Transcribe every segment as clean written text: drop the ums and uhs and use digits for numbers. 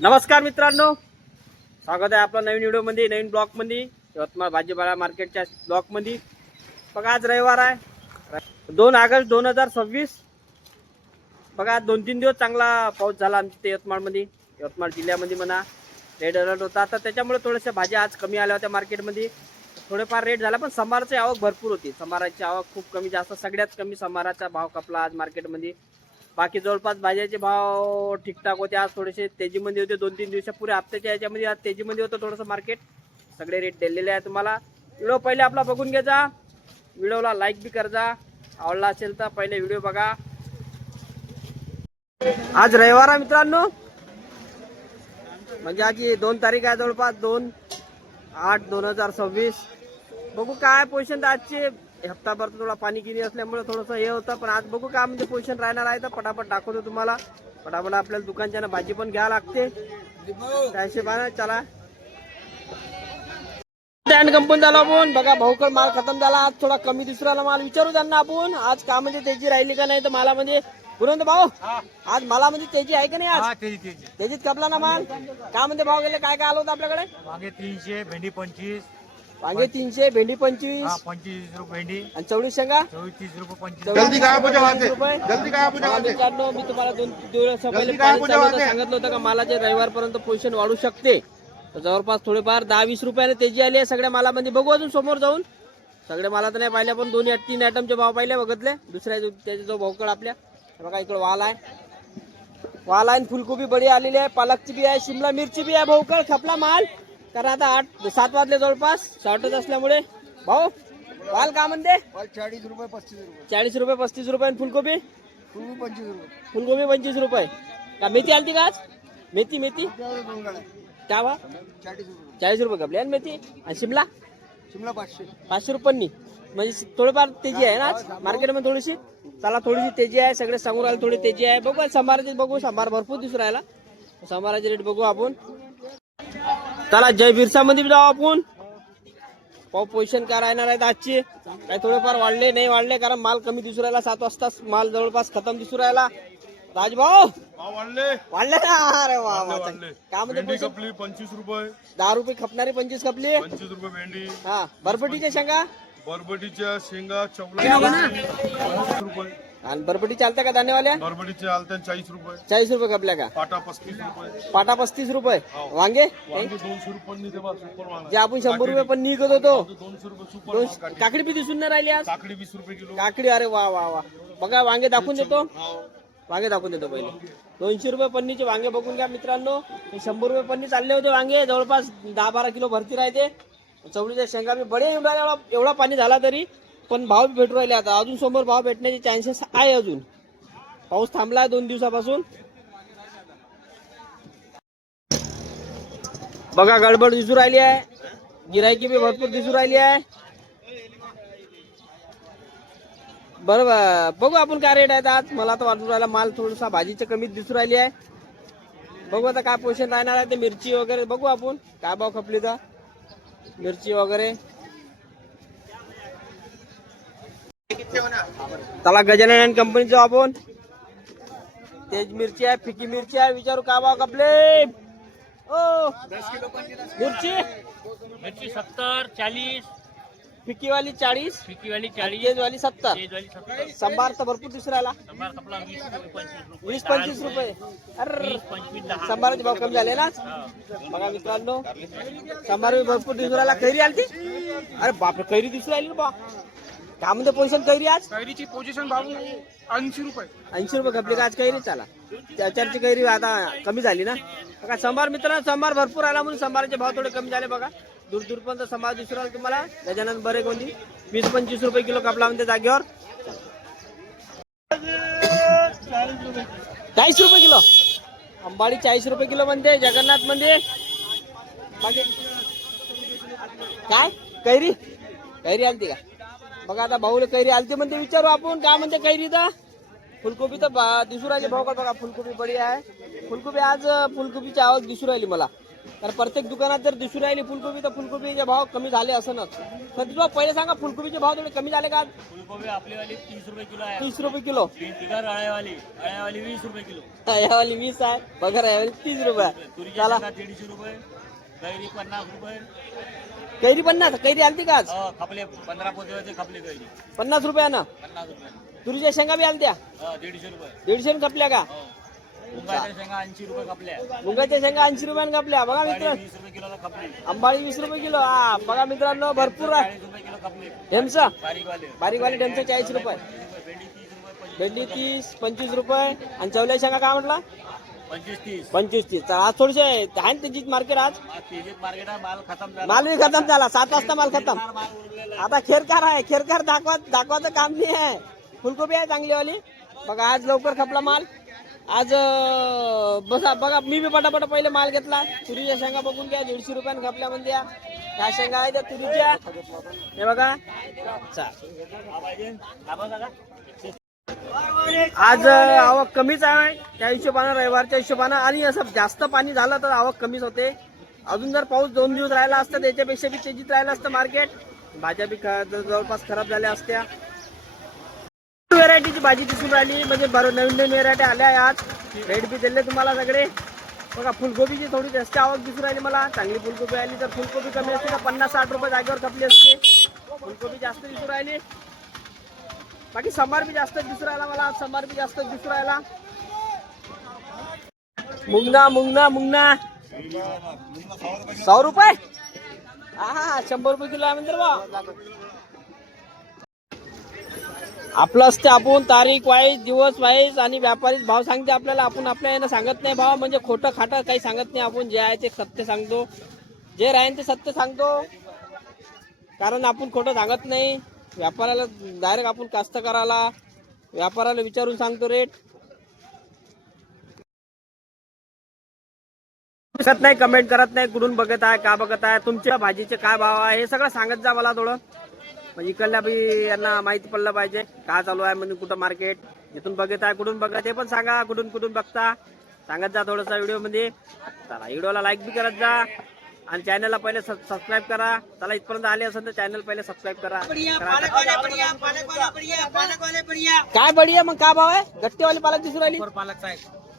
नमस्कार मित्रांनो, स्वागत आहे आपलं नवीन व्हिडिओमध्ये, नवीन ब्लॉगमध्ये, यवतमाळ भाजीपाला मार्केटच्या ब्लॉगमध्ये. बघा आज रविवार आहे, 2 ऑगस्ट 2026. बघा 2-3 दिवस चांगला पाऊस झाला आमच्या इथे यवतमाळमध्ये, यवतमाळ जिल्ह्यामध्ये म्हणा. रेड अलर्ट होता, आता त्याच्यामुळे थोड्याशा भाज्या आज कमी आल्या होत्या मार्केटमध्ये. थोडेफार रेट झाला, पण समाराची आवक भरपूर होती. समाराची आवक खूप कमी, जास्त सगळ्यात कमी समाराचा भाव कपला आज मार्केटमध्ये. बाकी जवळपास भाज्याचे भाव ठीकठाक होते. आज थोडेसे तेजीमध्ये होते, 2-3 दिवसापूर्वी हप्त्याच्या याच्यामध्ये आज तेजीमध्ये होतं थोडंसं मार्केट. सगळे रेट दिलेले आहे तुम्हाला. व्हिडिओ पहिले आपला बघून घ्यायचा, व्हिडिओला लाईक बी करजा, आवडला असेल तर पहिले व्हिडिओ बघा. आज रविवार आहे मित्रांनो, म्हणजे आज 2 तारीख आहे, जवळपास 2/8/2026. बघू काय पोझिशन आजचे. हप्ताभर थोडा पाणी गिनी असल्यामुळे थोडंसं हे होतं, पण आज बघू काय म्हणजे पोझिशन राहणार आहे. तर पटापट दाखवतो तुम्हाला. पटापट आपल्याला दुकानच्या भाजी पण घ्यावं लागते, त्या हिशोबाने चला. कंपनी झाला आपण बघा, भाऊकड माल खतम झाला. आज थोडा कमी दुसऱ्याला माल विचारू त्यांना आपण, आज का म्हणजे तेजी राहिली का नाही. तर मला म्हणजे पुरंत भाऊ आज मला म्हणजे तेजी आहे का नाही. आज तेजीत कपला ना माल. का म्हणजे भाव गेले, काय काय आलं होतं आपल्याकडे. वांगे 300, भेंडी 25, वांगे 300, भेंडी 25, 25 रुपये भेंडी आणि चवळी शेंगा 30 रुपये 25 जल्दी काय पूजा वाटे रुपये. जल्दी काय पूजा वाटे मित्रांनो, मी तुम्हाला 2 दिवस पहिले जल्दी काय पूजा वाटे. सांगितलं होतं का मालाचे रविवारपर्यंत पोझिशन वाढू शकते. तर जवळपास थोडेफार 10-20 रुपयाने तेजी आली आहे सगळ्या मालामध्ये. बघू अजून समोर जाऊन, सगळ्या माला तर नाही पाहिल्या, पण 2-3 आयटमचे भाव पाहिले बघितले. दुसऱ्या त्याचा जो भावकड आपल्या बघा, इकडे वाल आहे, वाल आहे, फुलकोबी बडी आलेली आहे, पालकची बी आहे, शिमला मिरची बी आहे. भाऊकड खपला माल, कारण आता 8-7 वाजले जवळपास, शॉर्टेज असल्यामुळे. भाऊ वाल का म्हणते. 40 रुपये 35 रुपये 40 रुपये 35 रुपये. आणि फुलकोबी 25 रुपये फुलकोबी 25 रुपये. का मेथी आलती का आज. मेथी काय बा 40 रुपये 40 रुपये कपले. आणि मेथी आणि शिमला शिमला 500 500 रुपयांनी. म्हणजे थोडंफार तेजी आहे ना आज मार्केटमध्ये, थोडीशी चला थोडीशी तेजी आहे. सगळे समोर राहिले, थोडी तेजी आहे. बघू संभाराचे, बघू संभार भरपूर दिसून राहिला. संभाराचे रेट बघू आपण. चला जय बिरसा मध्ये जाऊ आपण. पाव पोझिशन काय राहणार आहेत आजची. काही थोडेफार वाढले नाही वाढले, कारण माल कमी दिसू राहिला. 7 वाजता माल जवळपास खतम दिसू राहिला. राजभाऊ वाढले ना. अरे वा वा. काय म्हणते कपली 25 रुपये, 10 रुपये खपणारी 25 खपली. 25 रुपये भेंडी. हा बरबटीच्या शेंगा, बरबटीच्या शेंगा 24 रुपये, आणि बरबटी चालत्या का धान्यवाल्या. बरबटीचे आलत्या 40 रुपये, 40 रुपये खपल्या का. पाटा 35 रुपये, पाटा 35 रुपये. वांगे वांगे 200 रुपये तेव्हा सुपर वांगा. जे आपण 100 रुपये पण निघत होतो. 200 रुपये सुपर वांगा. काकडी बी दिसून नाही राहिली आज. काकडी 20 रुपये किलो. काकडी अरे वा वा वा. बघा वांगे दाखवून देतो, वांगे दाखवून देतो पहिले. 200 रुपये पन्नीचे वांगे बघून घ्या मित्रांनो. 100 रुपये पन्नी चालले होते वांगे, जवळपास 10-12 किलो भरती राहते. चवळीच्या शेंगा बी बडे येऊन राहिल्या. एवढा पाणी झाला तरी पण भाव भेटू राहिले. आता अजून समोर भाव भेटण्याचे चान्सेस आहे. अजून पाऊस थांबला 2 दिवसापासून. बघा गडबड दिसू राहिली आहे, गिरायकी बी भरपूर दिसू राहिली आहे. बरोबर बघू आपण काय रेट आहेत आज. मला तर वाटून राहिला माल थोडासा भाजीचं कमीच दिसू राहिली आहे. बघू आता काय पोझिशन राहणार आहे. ते मिरची वगैरे बघू आपण काय भाव खपली तर मिरची वगैरे. त्याला गजानन कंपनीचं आपण तेज मिरची आहे, फिकी मिरची आहे. विचारू काय भाव खपले. ओ मिरची 70, 40, फिकी वाली 40, फिकी वाली 40, तेज वाली 70. तेज वाली 70, संभार तर भरपूर दिसू राहिला. संभार कपला 20 रुपये 25 रुपये, 20-25 रुपये. अरे 25, 10 संभाराचे भाव कमी झाले ना. बघा मित्रांनो, संभार भरपूर दिसू राहिला. कैरी आलती. अरे बापरे, कैरी दिसू राहिली बा. काय म्हणते पोझिशन कैरी आज. कैरीची पोझिशन भाव 80 रुपये. 80 रुपये खपली का आज कैरी. चला त्याच्यावरची कैरी आता कमी झाली ना. बघा संभार मित्रांनो, संभार भरपूर आला म्हणून संभाराचे भाव थोडे कमी झाले. बघा दूर दूरपर्यंत संभार दिसू राहिला तुम्हाला. गजानन बरे कोणती 20-25 रुपये किलो कापला म्हणते जागेवर. 40 रुपये किलो. अंबाडी 40 रुपये किलो म्हणते. जगन्नाथ मध्ये काय कैरी, कैरी आलती का. बघा आता भाऊला कैरी आलती म्हणते. विचारू आपण काय म्हणते कैरी. तर फुलकोबी तर दिसू राहिली भाऊ. बघा फुलकोबी बडी आहे. फुलकोबी आज फुलकोबीची आवक दिसू राहिली मला. तर प्रत्येक दुकानात जर दिसून राहिली फुलकोबी तर फुलकोबीचे भाव कमी झाले असनच. सतीश भाऊ पहिले सांगा फुलकोबीचे भाव थोडे कमी झाले का? फुलगोभी आपली वाली 30 रुपये किलो आहे. 30 रुपये किलो. बिगर अळ्यावाली 20 रुपये किलो. यावाली 20 आहे, बघा यावाली 30 रुपये. तुरीच्या चला शेंगा 150 रुपये, कैरी 50 रुपये. कैरी 50, कैरी आलती का आज? खपले 15 पोते खपले कैरी 50 रुपयानं. 50 रुपये. तुरीच्या शेंगा बी आलत्या 150 रुपये. 150 कपल्या का? मुंगाच्या शेंगा 80 रुपये खपल्या. मुगाच्या शेंगा 80 रुपयानं कपल्या. बघा मित्र, 20 रुपये किलोला खपली. अंबाडी 20 रुपये किलो. हा बघा मित्रांनो, भरपूर आहे. 40 रुपये किलो खपली. ढेमचा बारीकवाले बारीकवाले ढेमचा 40 रुपये, 30 रुपये. भेंडी 30 रुपये, भेंडी 30, 25 रुपये. आणि चवल्या शेंगा काय म्हटला? 25-30. 25-30. तर आज थोडेसे आहे ना त्याची मार्केट आज. तेजीत मार्केट आहे, माल खतम झाला. माल बी खतम झाला, 7 वाजता माल खतम. माल उरलेला आहे. आता खेरकार आहे, खेरकार दाखवायचं काम नाही आहे. फुलकोबी आहे चांगलीवाली. बघा आज लवकर खपला माल. आज बसा बघा, मी बी पटापट पहिले माल घेतला. तुरीच्या शेंगा बघून घ्या, 150 रुपयानं खपल्या म्हणजे ह्या शेंगा आहे त्या तुरीच्या. हे बघा आज आवक कमीच आहे त्या हिशोबानं, रविवारच्या हिशोबानं. आणि असं जास्त पाणी झालं तर आवक कमीच होते. अजून जर पाऊस 2 दिवस राहिला असता त्याच्यापेक्षा बी तेजीत राहिलं असतं मार्केट. भाज्या बी जवळपास खराब झाल्या असत्या. व्हेरायटीची भाजी दिसून राहिली म्हणजे नवीन व्हेरायटी आल्या आहे आज. रेट बी दिले तुम्हाला सगळे. बघा फुलकोबीची थोडी जास्त आवक दिसून राहिली मला. चांगली फुलकोबी आली तर फुलकोबी कमी असते तर 50-60 रुपये जागेवर खपली असते. फुलकोबी जास्त दिसून राहिली. बाकी संभार बी जास्त दिसून राहिला मला. संभार बी जास्त दिसून राहिला. मुंगना 100 रुपये. हा 100 रुपये किलो आहे म्हणते बा. आपलं असते आपण तारीख वाईज, दिवस वाईज आणि व्यापारी भाव सांगते आपल्याला. आपण आपल्या यानं सांगत नाही भाव, म्हणजे खोटं खाटं काही सांगत नाही. आपण जे आहे ते सत्य सांगतो, जे राहील ते सत्य सांगतो. कारण आपण खोटं सांगत नाही. व्यापाराला डायरेक्ट आपण कास्तकाराला व्यापाराला विचारून सांगतो रेट. नाही कमेंट करत नाही, कुठून बघत आहे, का बघत आहे, तुमच्या भाजीचे काय भाव आहे हे सगळं सांगत जा मला थोडं. म्हणजे इकडल्या बी यांना माहिती पडलं पाहिजे काय चालू आहे, म्हणजे कुठं मार्केट, जिथून बघत आहे कुठून बघत ते पण सांगा. कुठून बघता सांगत जा थोडंसं व्हिडिओ मध्ये. चला व्हिडिओला लाईक बी करत जा आणि चॅनलला पहिले सबस्क्राईब करा. चला इथपर्यंत आले असेल तर चॅनल पहिले सबस्क्राईब करा. काय बढिया मग काय भाव आहे? गट्टेवाली पालक दिसून राहिली. पालक आहे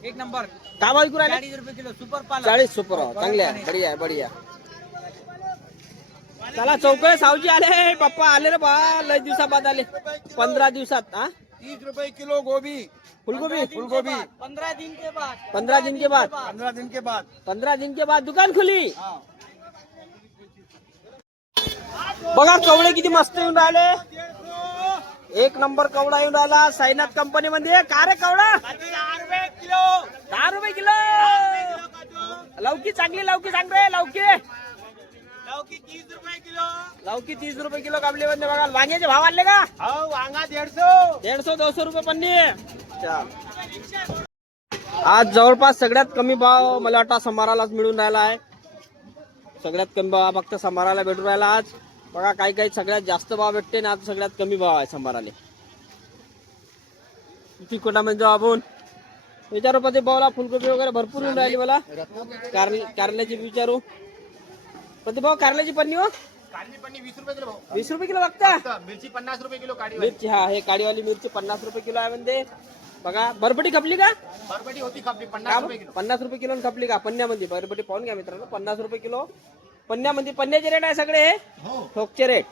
1 नंबर. काय भाव विकू राहिले? 40 रुपये किलो सुपर पालक. 40 सुपर. चांगले आहे, बढिया आहे, बढिया. चला चौकळे सावजी आले. पप्पा आले रे बा, लय दिवसाबाद आले. 15 दिवसात. हा 30 रुपये किलो गोभी. फुलगोभी 15 दिन के बाद. 15 दिन के बाद. 15 दिन के बाद. 15 दिन के बाद दुकान खुली. बघा कवडे किती मस्त येऊन राहिले. 1 नंबर कवडा येऊन राहिला साईनाथ कंपनी मध्ये. का रे कवडा 10 रुपये किलो. लौकी चांगली, लौकी सांग रे. लौकी 30 रुपये किलो. लौकी 30 रुपये किलो काबली मध्ये. बघा वांग्याचे भाव आले का? वांगा 150. 150-200 रुपये पन्नी. आज जवळपास सगळ्यात कमी भाव मला वाटतं समारालाच मिळून राहिला आहे. सगळ्यात कमी भाव फक्त समाराला भेटून राहिला आज. बघा काही सगळ्यात जास्त भाव भेटते ना, आज सगळ्यात कमी भाव आहे समाराले. किती कोटामध्ये जाऊ आपण विचारू पते भावला. फुलकोबी वगैरे भरपूर येऊन राहिली मला. कारल्याची विचारू पते भाऊ. कारल्याची पन्नी हो 20 रुपये किलो. 20 रुपये किलो बघता. मिरची 50 रुपये किलो. काढी मिरची हा हे काळीवाली मिरची 50 रुपये किलो आहे म्हणते. बघा बरबटी खपली का? बरबटी होती खपली 50 रुपये किलो. 50 रुपये किलो खपली का? पन्न्यामध्ये बरबटी पाहून घ्या मित्रांनो. 50 रुपये किलो पन्न्यामध्ये. पन्न्याचे रेट आहे सगळे हे ठोकचे रेट.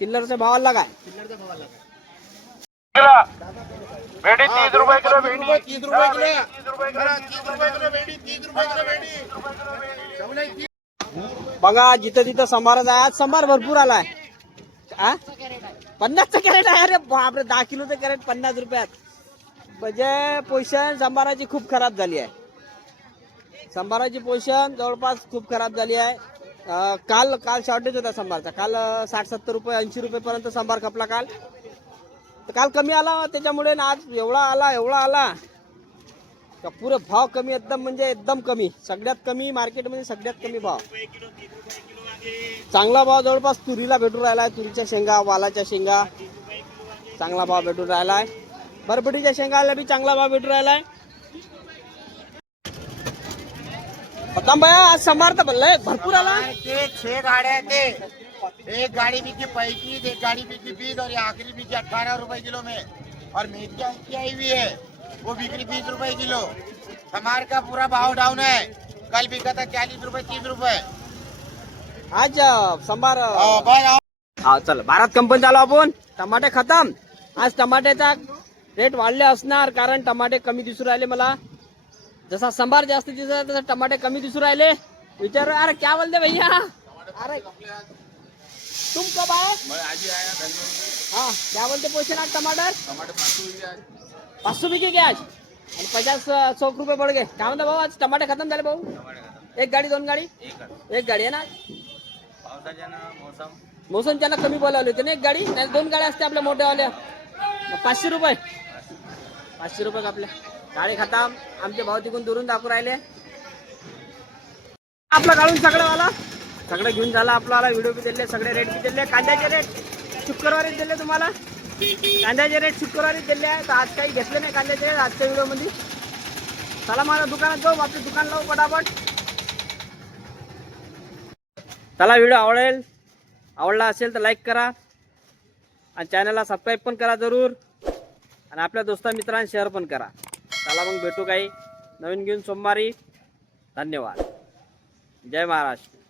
चिल्लरचा भाव आला काय? चिल्लरचा भाव आला. भेंडी 30 रुपये किलो. भेंडी 30 रुपये किलो. 30 रुपये किलो भेंडी. 30 रुपये किलो भेंडी. बघा जिथं तिथं संभारच आहे. आज संभार भरपूर आलाय. 50चं कॅरेट आहे. अरे बापरे 10 किलोचं कॅरेट 50 रुपयात. म्हणजे पोझिशन संभाराची खूप खराब झाली आहे. संभाराची पोझिशन जवळपास खूप खराब झाली आहे. काल शॉर्टेज होता संभारचा. काल 60-70 रुपये 80 रुपये पर्यंत संभार खपला काल. तर काल कमी आला त्याच्यामुळे ना आज एवढा आला का पुरे भाव कमी एकदम, म्हणजे एकदम कमी. सगळ्यात कमी मार्केटमध्ये सगळ्यात कमी भाव. चांगला भाव जवळपास तुरीला भेटून राहिलाय. तुरीच्या शेंगा, वालाच्या शेंगा चांगला भाव भेटून राहिलाय. बरबटीच्या शेंगाला बी चांगला भाव भेटून राहिलाय. खतम भैया आज संभार तर भरलंय भरपूर आला के 6 गाड्या हैं ते एक गाड़ी बिकी 35, एक गाड़ी बिकी 20 और ये आखिरी बिकी 18 रुपए किलो में। और मेथिया की आई हुई है वो बिक्री 20 रुपए किलो। हमारे का पूरा भाव डाउन है, कल बिका था 40 रुपए 30 रुपए। आज संभार बस हा चल भारत कंपनी चालू आपण टमाटे खतम आज टमाट्याचा रेट वाढले असणार कारण टमाटे कमी दिसू राहिले मला जसा संभार जास्त दिसत आहे तसा टमाटे कमी दिसू राहिले विचार अरे क्या बोलते भैया अरे तुम कब आए मैं आज ही आया घर में। हाँ क्या बोलते पोषण आज टमाटर टमाटर 500 ही आज 500 बिके क्या आज आणि 50-100 रुपये पड गए काय म्हणता भाऊ आज टमाटे खतम झाले भाऊ टमाटर खतम एक गाडी 2 गाडी एक गाडी आहे ना पावसाच्या मौसम मोसमच्या ना कमी बोलावले होते ना एक गाडी नाही 2 गाड्या असते आपल्या मोठ्यावाल्या 500 रुपये 500 रुपये आपल्या गाडी खतम आमचे भाव तिकून दुरून दाखवू राहिले आपलं काढून सगळं वाला सगळं घेऊन झालं आपल्याला व्हिडिओ बी दिले सगळे रेट बी दिले कांद्याचे रेट शुक्रवारी दिले तुम्हाला कांद्याचे रेट शुक्रवारी दिले आहे तर आज काही घेतले नाही कांद्याचे रेट आजच्या व्हिडिओमध्ये चला माझ्या दुकानात जाऊ आपलं दुकान लावू पटापट चला व्हिडिओ आवडला असेल तर लाईक करा आणि चॅनलला सबस्क्राईब पण करा जरूर आणि आपल्या दोस्ता मित्रांना शेअर पण करा चला मग भेटू काही नवीन घेऊन सोमवारी धन्यवाद जय महाराष्ट्र